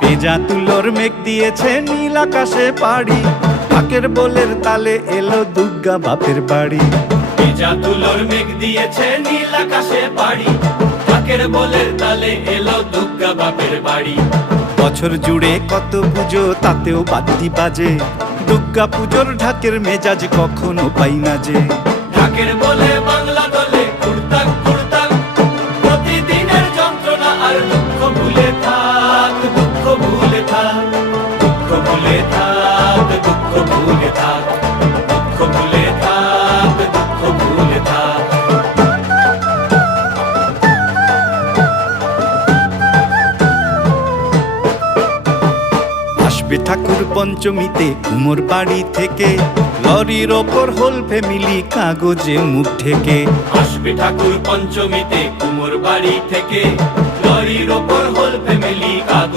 পেঁজা তুলোর মেঘ দিয়েছে নীল আকাশে পাড়ি, ঢাকের বোলের তালে এলো দুর্গা বাপের বাড়ি। পেঁজা তুলোর মেঘ দিয়েছে নীল আকাশে পাড়ি, ঢাকের বোলের তালে এলো দুর্গা বাপের বাড়ি। বছর জুড়ে কত পুজো তাতেও বাদ্যি বাজে, দুর্গা পুজোর ঢাকের মেজাজ কখনো পাই না যে। ঢাকের বলে বাংলা দলে কুড়তাক কুড়তাক, প্রতিদিনের যন্ত্রণা আর দুঃখ ভুলে থাক, দুঃখ ভুলে থাক, দুঃখ ভুলে থাক, দুঃখ ভুলে থাক, দুঃখ ভুলে থাক, দুঃখ ভুলে থাক। আসবে ঠাকুর পঞ্চমীতে কুমোর বাড়ি থেকে, লরির ওপর হোল ফ্যামিলি কাগজে মুখ ঢেকে। আসবে ঠাকুর পঞ্চমীতে কুমোর বাড়ি থেকে, লরির ওপর হোল ফ্যামিলি কাগজ